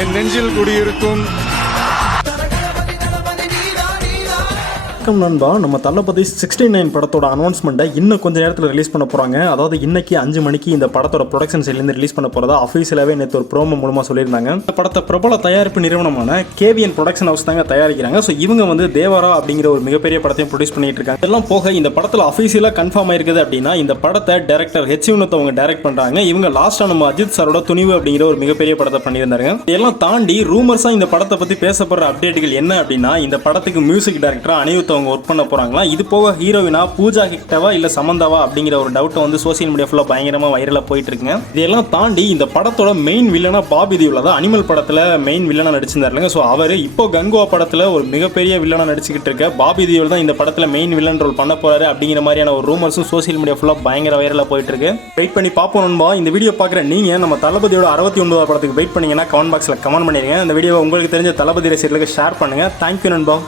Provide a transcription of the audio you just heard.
என் நெஞ்சில் குடியிருக்கும் நண்பா, நம்ம தளபதி 69 படத்தோட அனௌன்ஸ்மெண்ட்டை இன்னும் கொஞ்ச நேரத்தில் ரிலீஸ் பண்ண போகிறாங்க. அதாவது இன்னைக்கு 5 மணிக்கு இந்த படத்தோட ப்ரொடக்ஷன் சைட்லேருந்து ரிலீஸ் பண்ண போகிறதா அஃபீஷியலாகவே நேற்று ஒரு ப்ரோமோ மூலமாக சொல்லியிருந்தாங்க. இந்த படத்தை பிரபல தயாரிப்பு நிறுவனமான கேவிஎன் ப்ரொடக்ஷன் ஹவுஸ் தாங்க தயாரிக்கிறாங்க. ஸோ இவங்க வந்து தேவாரா அப்படிங்கிற ஒரு மிகப்பெரிய படத்தையும் ப்ரொடியூஸ் பண்ணிட்டு இருக்காங்க. இதெல்லாம் போக இந்த படத்தில் அஃபீஷியலாக கன்ஃபார்ம் ஆயிருக்குது அப்படின்னா இந்த படத்தை டேரக்டர் ஹெச்வினோத் அவங்க டைரக்ட் பண்ணுறாங்க. இவங்க லாஸ்ட்டாக நம்ம அஜித் சாரோட துணிவு அப்படிங்கிற ஒரு மிகப்பெரிய படத்தை பண்ணியிருந்தாங்க. இதெல்லாம் தாண்டி ரூமர்ஸாக இந்த படத்தை பற்றி பேசப்படுற அப்டேட்டுகள் என்ன அப்படின்னா இந்த படத்துக்கு மியூசிக் டைரக்டராக அனிருத் அவங்க ஒர்க் பண்ண போகிறாங்க. இது போக ஹீரோயினா பூஜா ஹெக்டேவா இல்ல சமந்தாவா அப்படிங்கிற ஒரு டவுட் வந்து சோசியல் மீடியா ஃபுல்லா பயங்கரமா வைரலா போயிட்டு இருக்குங்க. இதெல்லாம் தாண்டி இந்த படத்தோட மெயின் வில்லனா பாபி தேவ் தான் அனிமல் படத்துல மெயின் வில்லனா நடிச்சிருந்தாருங்க. ஸோ அவர் இப்போ கங்குவா படத்துல ஒரு மிகப்பெரிய வில்லனா நடிச்சுக்கிட்டு இருக்க பாபி தேவ் தான் இந்த படத்துல மெயின் வில்லன் ரோல் பண்ண போறாரு அப்படிங்கிற மாதிரியான ஒரு ரூமர்ஸும் சோசியல் மீடியா ஃபுல்லா பயங்கர வைரலா போயிட்டு இருக்கு. வெயிட் பண்ணி பார்ப்போம் நண்பா. இந்த வீடியோ பார்க்குற நீங்க நம்ம தளபதியோட 69 படத்துக்கு வெயிட் பண்ணீங்கன்னா கமெண்ட் பாக்ஸ்ல கமெண்ட் பண்ணிருங்க. இந்த வீடியோ உங்களுக்கு தெரிஞ்ச தளபதி ரசிகர்களுக்கு ஷேர் பண்ணுங்க. தேங்க்யூ நண்பா.